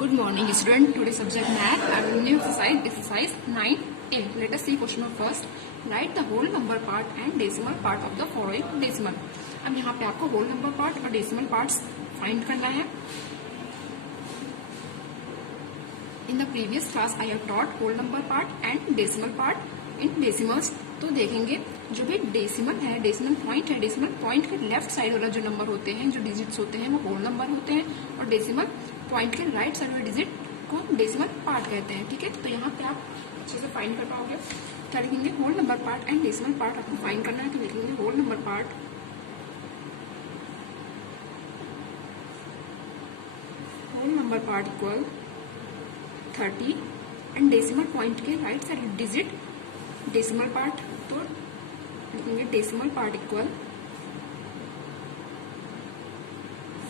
Good morning, student. Today's subject math. I will new exercise 9A. Let us see question of first. Write the whole number part and decimal part of the following decimal. अब यहाँ पे आपको whole number part और decimal parts find करना है. In the previous class, I have taught whole number part and decimal part in decimals. तो देखेंगे जो भी डेसिमल है, डेसिमल पॉइंट है, डेसिमल पॉइंट के लेफ्ट साइड वाला जो नंबर होते हैं, जो डिजिट्स होते हैं वो होल नंबर होते हैं और डेसिमल पॉइंट के राइट साइड वाले डिजिट को डेसिमल पार्ट कहते हैं. ठीक है, तो यहाँ पे आप अच्छे से फाइंड कर पाओगे. क्या लिखेंगे? Whole number part and decimal part आपको फाइंड करना है. तो लिखेंगे whole number part equal 30 and decimal point के right side digit decimal part. तो लिखेंगे डेसिमल पार्ट इक्वल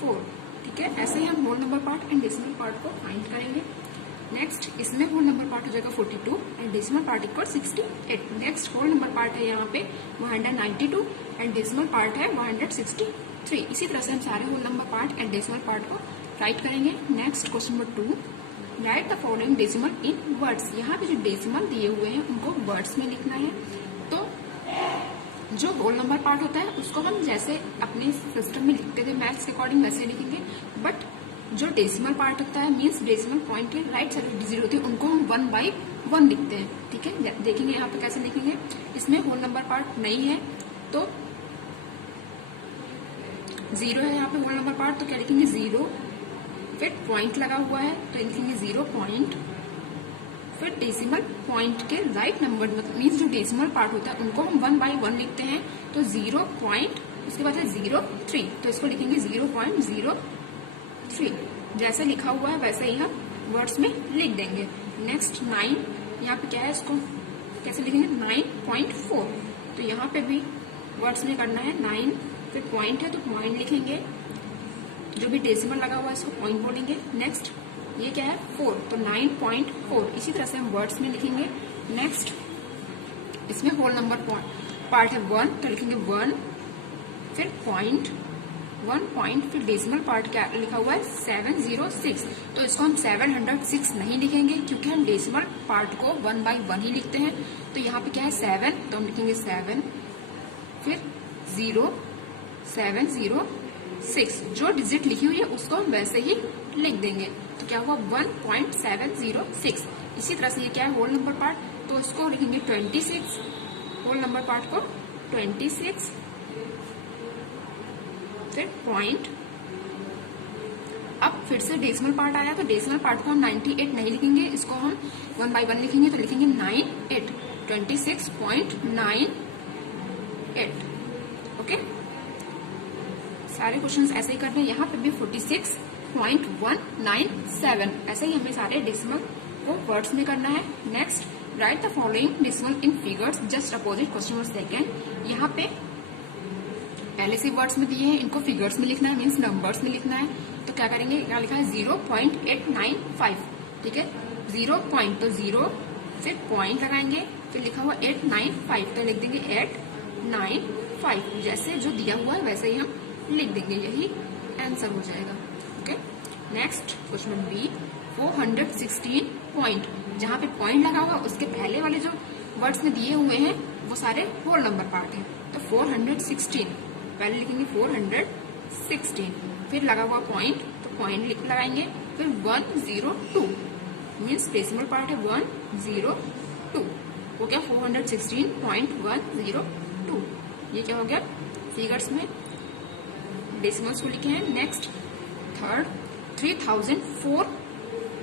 4. ठीक है, ऐसे ही हम whole number part and decimal part को फाइंड करेंगे. नेक्स्ट इसमें होल नंबर पार्ट हो जाएगा 42 and decimal part equal 68. Next whole number part है यहाँ पे 192 एंड डेसिमल पार्ट है 163. इसी तरह से हम सारे whole number part and decimal part को राइट करेंगे. Next question number 2. Write the following decimal in words. यहाँ पे जो डेसिमल दिए हुए हैं उनको वर्ड्स में लिखना है. तो जो होल नंबर पार्ट होता है उसको हम जैसे अपने सिस्टम में लिखते थे मैथ्स के अकॉर्डिंग वैसे लिखेंगे. बट जो डेसिमल पार्ट होता है मीन्स डेसिमल पॉइंट के राइट साइड डिजिट होती है उनको हम 1 by 1 लिखते हैं. ठीक है, देखेंगे यहाँ पे कैसे लिखेंगे. इसमें होल नंबर पार्ट नहीं है तो 0 है यहाँ पे होल नंबर पार्ट. तो क्या लिखेंगे? 0. फिर पॉइंट लगा हुआ है तो लिखेंगे 0 पॉइंट. फिर डेसिमल पॉइंट के राइट नंबर मीन्स जो डेसिमल पार्ट होता है उनको हम 1 by 1 लिखते हैं. तो 0 पॉइंट, उसके बाद है 0.3. तो इसको लिखेंगे 0.03. जैसे लिखा हुआ है वैसे ही हम वर्ड्स में लिख देंगे. नेक्स्ट 9. यहाँ पे क्या है, इसको कैसे लिखेंगे? 9.4. तो यहाँ पे भी वर्ड्स में करना है. 9 फिर पॉइंट है तो पॉइंट लिखेंगे. जो भी डेसिमल लगा हुआ है इसको पॉइंट बोलेंगे. नेक्स्ट ये क्या है? 4. तो 9.4. इसी तरह से हम वर्ड्स में लिखेंगे. नेक्स्ट इसमें होल नंबर पार्ट है 1 तो लिखेंगे 1. फिर पॉइंट 1 पॉइंट. फिर डेसिमल पार्ट क्या लिखा हुआ है? 706. तो इसको हम 706 नहीं लिखेंगे क्योंकि हम डेसिमल पार्ट को 1 by 1 ही लिखते हैं. तो यहाँ पे क्या है? 7. तो हम लिखेंगे 7. फिर 0 706. जो डिजिट लिखी हुई है उसको हम वैसे ही लिख देंगे. तो क्या हुआ? 1.706. इसी तरह से ये क्या है? Whole number part. तो इसको लिखेंगे 26. होल नंबर पार्ट को 26. फिर पॉइंट. अब फिर से डेसिमल पार्ट आया तो डेसिमल पार्ट को हम 98 नहीं लिखेंगे, इसको हम 1 by 1 लिखेंगे. तो लिखेंगे 98. 26.98. ओके, सारे क्वेश्चंस ऐसे ही करने. यहाँ पे भी 46.197. ऐसे ही हमें सारे डेसिमल को वर्ड्स में करना है. Next right the following decimal in figures just opposite. Question number 2. यहाँ पे पहले से वर्ड्स में दिए हैं, इनको फिगर्स में लिखना है मीन्स नंबर्स में लिखना है. तो क्या करेंगे? क्या लिखा है? 0.895. ठीक है, 0 पॉइंट तो 0 फिर पॉइंट लगाएंगे. फिर लिखा हुआ 895 तो लिख देंगे 895. जैसे जो दिया हुआ है वैसे ही हम लिख देंगे. यही आंसर हो जाएगा. Okay, next question B. 416 point. जहाँ पे पॉइंट लगा हुआ उसके पहले वाले जो वर्ड्स में दिए हुए हैं वो सारे होल नंबर पार्ट हैं. तो 416 पहले लिखेंगे 416. फिर लगा हुआ पॉइंट तो पॉइंट लगाएंगे. फिर 102 मीन्स डेसिमल पार्ट है 102. वो क्या? 416.102. ये क्या हो गया? फिगर्स में डेसिमल्स को लिखे हैं. Next third 3004.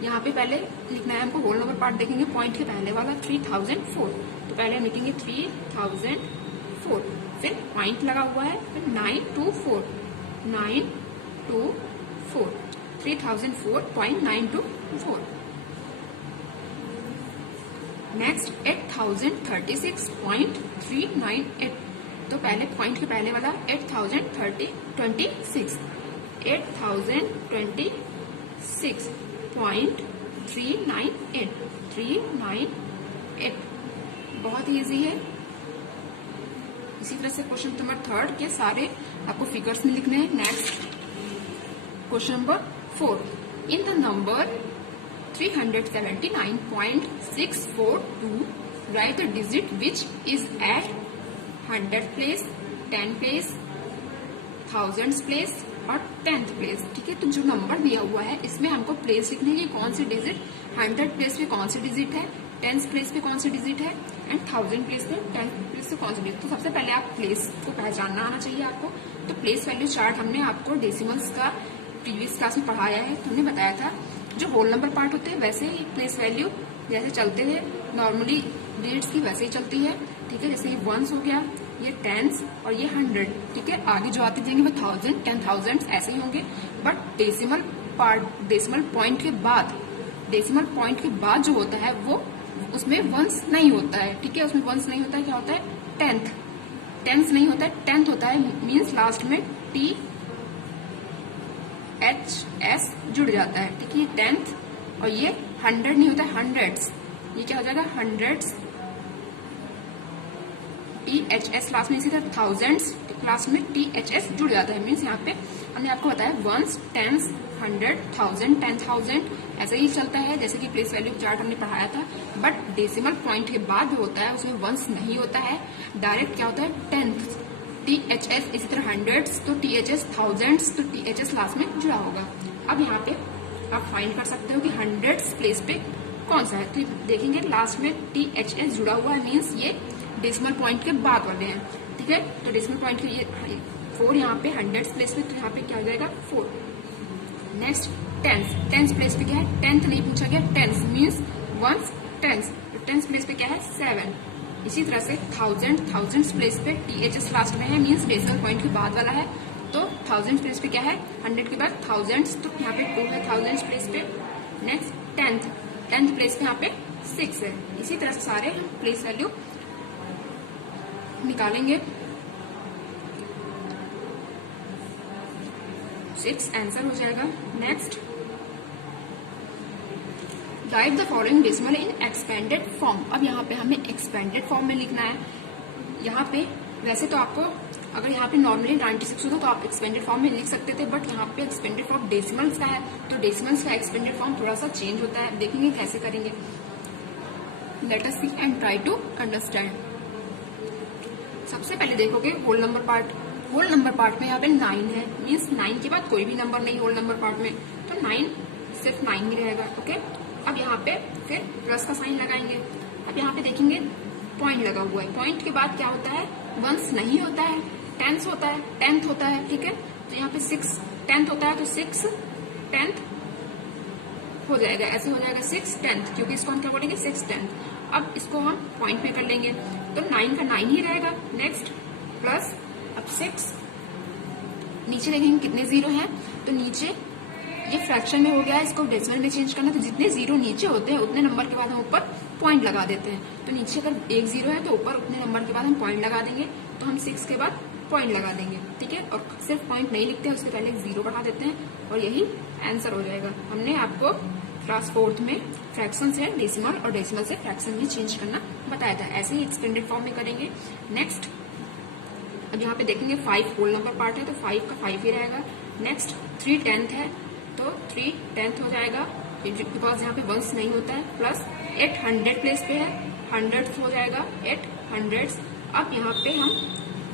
यहाँ पे पहले लिखना है हमको होल नंबर पार्ट. देखेंगे पॉइंट के पहले वाला 3004. तो पहले हम लिखेंगे 3004. फिर पॉइंट लगा हुआ है. फिर 924. 3004.924. नेक्स्ट 8036.398. तो पहले पॉइंट के पहले वाला 8026. 8026.398. बहुत इजी है. इसी तरह से क्वेश्चन नंबर 3 के सारे आपको फिगर्स में लिखने हैं. Next question number 4. In the number 379.642 write the digit which is at 100 place, 10 place, 1000 place और 10th प्लेस। ठीक है, तो जो नंबर दिया हुआ है इसमें हमको प्लेस लिखने की कौन सी डिजिट 100 प्लेस पे कौन सी डिजिट है, 10th प्लेस पे कौन सी डिजिट है एंड 1000 प्लेस पे 10th प्लेस पे कौन सी डिजिट। तो सबसे पहले आप प्लेस को पहचानना आना चाहिए आपको। तो प्लेस वैल्यू चार्ट हमने आपको डेसिमल्स का प्रीवियस क्लास में पढ़ाया है। तो हमने बताया था जो होल नंबर पार्ट होते हैं वैसे ही प्लेस वैल्यू जैसे चलते थे नॉर्मली डिजिट्स की वैसे ही चलती है। ठीक है, जैसे ये वंस हो गया, ये टेंस और ये 100। ठीक है, आगे जो आते जाएंगे वो 1000, 10,000 ऐसे ही होंगे। But decimal part, decimal point के बाद जो होता है वो उसमें वंस नहीं होता है। ठीक है, उसमें वंस नहीं होता है, क्या होता है टेंथ नहीं होता है, 10th होता है। मीन्स लास्ट में THS जुड़ जाता है। ठीक है, ये 10th और ये 100 नहीं होता है, हंड्रेड्स। ये क्या हो जाएगा हंड्रेड्स, THS लास्ट में, इसी तरह थाउजेंड्स लास्ट में THS जुड़ जाता है। मीन्स यहाँ पे हमने आपको बताया वंस, टेंस, 100, 1000, 10,000 ऐसे ही चलता है जैसे कि प्लेस वैल्यू चार्ट हमने पढ़ाया था। बट डेसिमल पॉइंट के बाद जो होता है उसमें वंस नहीं होता है, डायरेक्ट क्या होता है 10th, THS, इसी तरह हंड्रेड्स तो THS, थाउजेंड्स तो THS लास्ट में जुड़ा होगा। अब यहाँ पे आप फाइंड कर सकते हो कि हंड्रेड्स प्लेस पे कौन सा है। तो देखेंगे लास्ट में THS जुड़ा हुआ है, मीन्स ये डेसिमल पॉइंट के बाद वाले हैं। ठीक है, तो डेसिमल पॉइंट के ये 4 यहाँ पे हंड्रेड्स प्लेस पे, तो यहाँ पे क्या हो जाएगा 4। नेक्स्ट टेंस प्लेस पे क्या है, 10th नहीं पूछा गया, टेंस मीन्स वंस, टेंस, तो टेंस प्लेस पे क्या है 7। इसी तरह से थाउजेंड्स प्लेस पे THS लास्ट में है, मीन्स डेसिमल पॉइंट के बाद वाला है। तो 1000 प्लेस पे क्या है 100 के बाद थाउजेंड्स, तो यहाँ पे 2 है थाउजेंड्स प्लेस पे। नेक्स्ट टेंथ प्लेस पे यहाँ पे 6 है। इसी तरह से सारे हम प्लेस वैल्यू निकालेंगे। 6 आंसर हो जाएगा। Next right the following decimal in expanded form. अब यहाँ पे हमें एक्सपेंडेड फॉर्म में लिखना है। यहाँ पे वैसे तो आपको अगर यहाँ पे नॉर्मली 96 होता तो आप एक्सपेंडेड फॉर्म में लिख सकते थे, बट यहाँ पे एक्सपेंडेड फॉर्म डेसिमल्स का है तो डेसिमल्स का एक्सपेंडेड फॉर्म थोड़ा सा चेंज होता है। देखेंगे कैसे करेंगे। Let us see and try to understand. सबसे पहले देखोगे whole number part. Whole number part में यहाँ पे 9 है, मीन्स 9 के बाद कोई भी नंबर नहीं होल नंबर पार्ट में, तो 9 सिर्फ 9 ही रहेगा। ओके, अब यहाँ पे फिर प्लस का साइन लगाएंगे। अब यहाँ पे देखेंगे पॉइंट लगा हुआ है, पॉइंट के बाद क्या होता है वंस नहीं होता है, टेंस होता है, 10th होता है। ठीक है, तो यहाँ पे 6 10th होता है तो 6 10th हो जाएगा, ऐसे हो जाएगा 6 10th, क्योंकि इसको हम क्या बोलेंगे 6 10th। अब इसको हम पॉइंट में कर लेंगे तो 9 का 9 ही रहेगा। नेक्स्ट प्लस, अब 6 नीचे देखेंगे कितने जीरो हैं, तो नीचे ये फ्रैक्शन में हो गया है, इसको डेसिमल में चेंज करना, तो जितने जीरो नीचे होते हैं उतने नंबर के बाद हम ऊपर पॉइंट लगा देते हैं। तो नीचे अगर 1 जीरो है तो ऊपर उतने नंबर के बाद हम पॉइंट लगा देंगे, तो हम 6 के बाद पॉइंट लगा देंगे। ठीक है, और सिर्फ पॉइंट नहीं लिखते हैं, उसके पहले 0 बढ़ा देते हैं और यही आंसर हो जाएगा। हमने आपको क्लास 4th में फ्रैक्शन से डेसिमल और डेसिमल से फ्रैक्शन में चेंज करना बताया था। ऐसे ही एक्सटेंडेड फॉर्म में करेंगे। नेक्स्ट अब यहाँ पे देखेंगे 5 होल नंबर पार्ट है तो 5 का 5 ही रहेगा। नेक्स्ट 3 10th है तो 3 10th हो जाएगा, बिकॉज यहाँ पे वंस नहीं होता है। प्लस 8 100 प्लेस पे है, 100th हो जाएगा 8 100th। अब यहाँ पे हम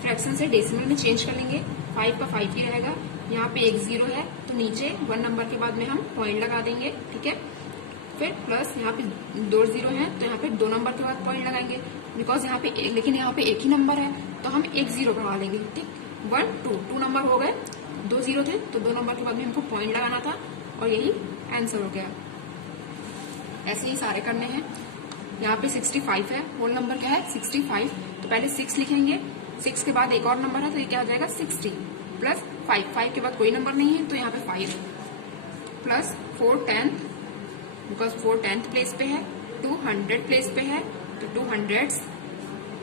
फ्रैक्शन से डेसिमल में चेंज कर लेंगे, 5 का 5 ही रहेगा। यहाँ पे 1 जीरो है तो नीचे 1 नंबर के बाद में हम पॉइंट लगा देंगे। ठीक है, फिर प्लस यहाँ पे 2 जीरो है तो यहाँ पे 2 नंबर के बाद पॉइंट लगाएंगे, बिकॉज यहाँ पे लेकिन यहाँ पे एक ही नंबर है तो हम 1 जीरो बढ़ा लेंगे। ठीक, 1 2 नंबर हो गए, 2 जीरो थे तो 2 नंबर के बाद में हमको पॉइंट लगाना था और यही आंसर हो गया। ऐसे ही सारे करने हैं। यहाँ पे 65 है, होल नंबर क्या है 65, तो पहले 6 लिखेंगे, 6 के बाद एक और नंबर है तो ये क्या हो जाएगा 60 प्लस 5 के बाद कोई नंबर नहीं है तो यहाँ पे 5 plus 4 10th, because 4 10th place पे है, 2 100 प्लेस पे है तो 2 100s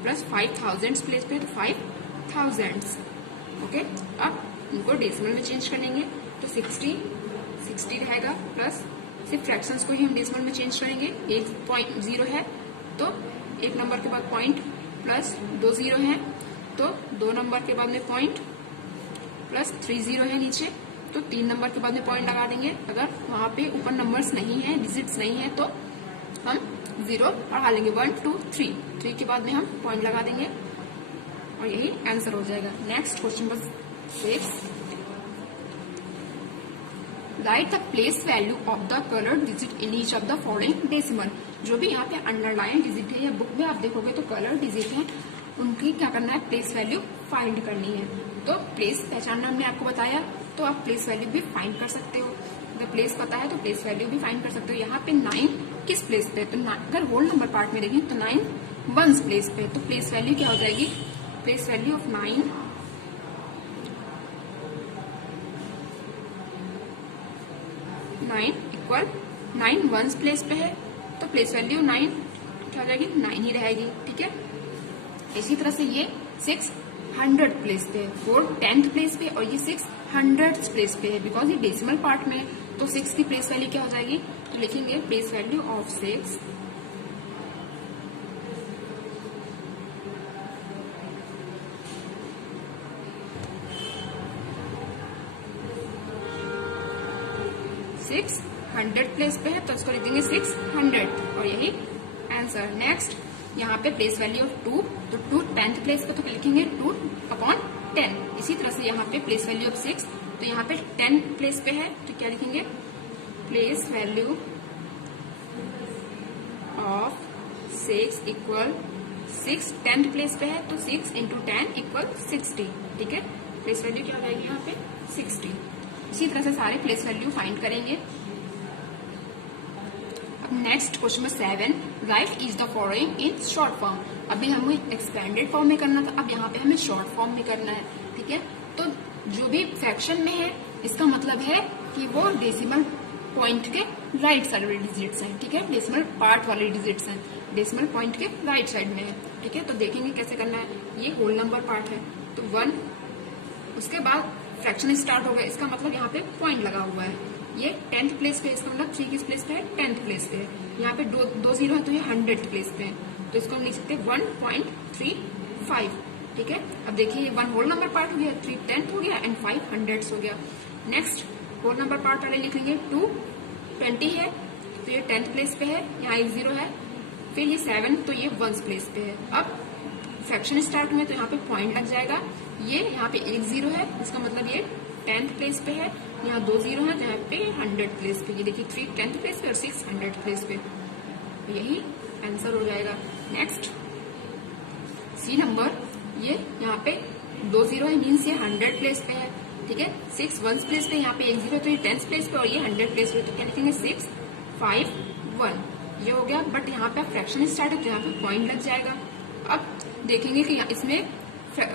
प्लस 5 1000s प्लेस पे है तो 5 1000s। ओके, अब इनको डेसिमल में चेंज करेंगे तो 60 रहेगा, प्लस सिर्फ फ्रैक्शंस को ही हम डेसिमल में चेंज करेंगे। 1.0 है तो 1 नंबर के बाद पॉइंट, प्लस 2 जीरो है तो 2 नंबर के बाद में पॉइंट, प्लस 3 जीरो है नीचे तो 3 नंबर के बाद में पॉइंट लगा देंगे। अगर वहां पे ऊपर नंबर्स नहीं है, डिजिट्स नहीं है, तो हम 0 बढ़ा लेंगे, 1 2 3, 3 के बाद में हम पॉइंट लगा देंगे और यही आंसर हो जाएगा। Next question number 6, right the place value of the coloured digit in each of the following decimal. जो भी यहाँ पे अंडरलाइन डिजिट है या बुक में आप देखोगे तो कलर डिजिट है, उनकी क्या करना है, प्लेस वैल्यू फाइंड करनी है। तो प्लेस पहचानना हमने आपको बताया, तो आप प्लेस वैल्यू भी फाइंड कर सकते हो। अगर प्लेस पता है तो प्लेस वैल्यू भी फाइंड कर सकते हो। यहाँ पे 9 किस प्लेस पे है, तो अगर होल नंबर पार्ट में देखें तो 9 वंस प्लेस पे, तो प्लेस वैल्यू क्या हो जाएगी, place value of 9 equal 9 ones place पे है, तो प्लेस वैल्यू 9 क्या हो जाएगी, 9 ही रहेगी। ठीक है, इसी तरह से ये 6 100 प्लेस पे है, 4 10th प्लेस पे और ये 6 100th प्लेस पे है, बिकॉज ये डेसिमल पार्ट में है। तो 6 की प्लेस वैल्यू क्या हो जाएगी, तो लिखेंगे प्लेस वैल्यू ऑफ 6 600 प्लेस पे है, तो इसको लिख देंगे 600 और यही आंसर। नेक्स्ट यहाँ पे प्लेस वैल्यू ऑफ 2, तो 2 10th प्लेस पे, तो लिखेंगे 2/10। इसी तरह से यहाँ पे प्लेस वैल्यू ऑफ 6, तो यहाँ पे 10 प्लेस पे है, तो क्या लिखेंगे, place value of 6 equal 6 10th place पे है, तो 6 × 10 इक्वल 60। ठीक है, प्लेस वैल्यू क्या हो जाएगी यहाँ पे 60। इसी तरह से सारे प्लेस वैल्यू फाइंड करेंगे। अब next question number 7, right is the following in short form. अभी हमें एक्सपेंडेड फॉर्म में करना था, अब यहाँ पे हमें शॉर्ट फॉर्म में करना है। ठीक है, तो जो भी फ्रैक्शन में है इसका मतलब है कि वो डेसिमल पॉइंट के राइट साइड वाले डिजिट्स हैं। ठीक है, डेसिमल पार्ट वाले डिजिट्स हैं, डेसिमल पॉइंट के राइट साइड में है। ठीक है, तो देखेंगे कैसे करना है। ये होल नंबर पार्ट है, तो 1, उसके बाद फ्रैक्शन स्टार्ट हो गया, इसका मतलब यहाँ पे पॉइंट लगा हुआ है। ये 10th प्लेस पे, इसका मतलब 3 किस प्लेस पे है, 10th प्लेस पे है। यहाँ पे 2 0 है, तो ये 100th प्लेस पे है, तो इसको हम लिख सकते हैं 1.35। ठीक है, अब देखिए ये 1 होल नंबर पार्ट हो गया, 3 10th हो गया एंड 5 100th हो गया। नेक्स्ट होल नंबर पार्ट वाले लिखेंगे 2 20 है, तो ये 10th प्लेस पे है, यहाँ 1 0 है, फिर ये 7, तो ये 1st प्लेस पे है। अब फ्रैक्शन स्टार्ट हुए तो यहाँ पे पॉइंट लग जाएगा। ये यहाँ पे 1 0 है, इसका मतलब ये 10th प्लेस पे है, यहाँ 2 0 है, तो यहाँ पे 100th प्लेस पे। ये देखिए 3 10th प्लेस पे और 6 100th प्लेस पे, यही आंसर हो जाएगा। नेक्स्ट सी नंबर, ये यहाँ पे 2 0 है, मीन्स ये 100th प्लेस पे है। ठीक है, 6 1st प्लेस पे, यहाँ पे 1 0 है, तो ये 10th प्लेस पे और ये 100th प्लेस पे, तो क्या लिखेंगे 6 5 1, ये हो गया। बट यहाँ पे फ्रैक्शन स्टार्ट है, तो यहाँ पे पॉइंट लग जाएगा। अब देखेंगे कि इसमें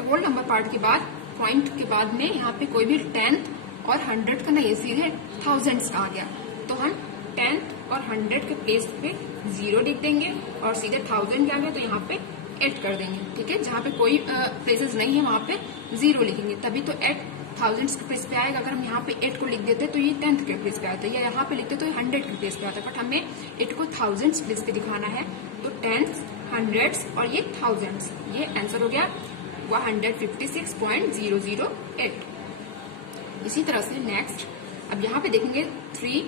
होल नंबर पार्ट के बाद पॉइंट के बाद में यहाँ पे कोई भी 10th और 100 का नहीं है, सीधे थाउजेंड्स का आ गया, तो हम 10th और 100 के प्लेस पे 0 लिख देंगे और सीधे 1000 के आ गया, तो यहाँ पे 8 कर देंगे। ठीक है, जहाँ पे कोई प्लेसेस नहीं है वहां पे 0 लिखेंगे, तभी तो 8 थाउजेंड्स के प्लेस पे आएगा। अगर हम यहाँ पे 8 को लिख देते तो ये 10th के प्लेस पे आता है, या यहाँ पे लिखते तो ये 100 के प्लेस पे आता है, बट हमें 8 को थाउजेंड्स प्लेस पे दिखाना है, तो 10th 100s और ये थाउजेंड्स, ये आंसर हो गया 156.008। इसी तरह से नेक्स्ट अब यहाँ पे देखेंगे 3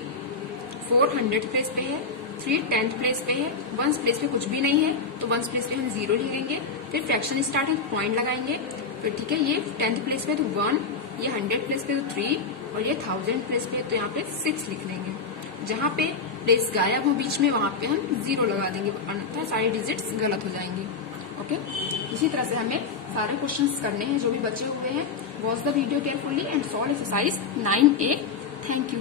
4 100th प्लेस पे है, 3 10th प्लेस पे है, 1st प्लेस पे कुछ भी नहीं है, तो 1st प्लेस पे हम 0 लिखेंगे। फिर फ्रैक्शन स्टार्ट है, पॉइंट लगाएंगे। फिर ठीक है, ये 10th प्लेस पे तो 1, ये 100th प्लेस पे तो 3 और ये 1000 प्लेस पे, तो यहाँ पे 6 लिख देंगे। जहाँ पे प्लेस गायब हो बीच में वहां पे हम 0 लगा देंगे, अन्यथा सारी डिजिट्स गलत हो जाएंगी। ओके, इसी तरह से हमें सारे क्वेश्चंस करने हैं जो भी बचे हुए हैं। Watch the video carefully and solve exercise 9A। Thank you.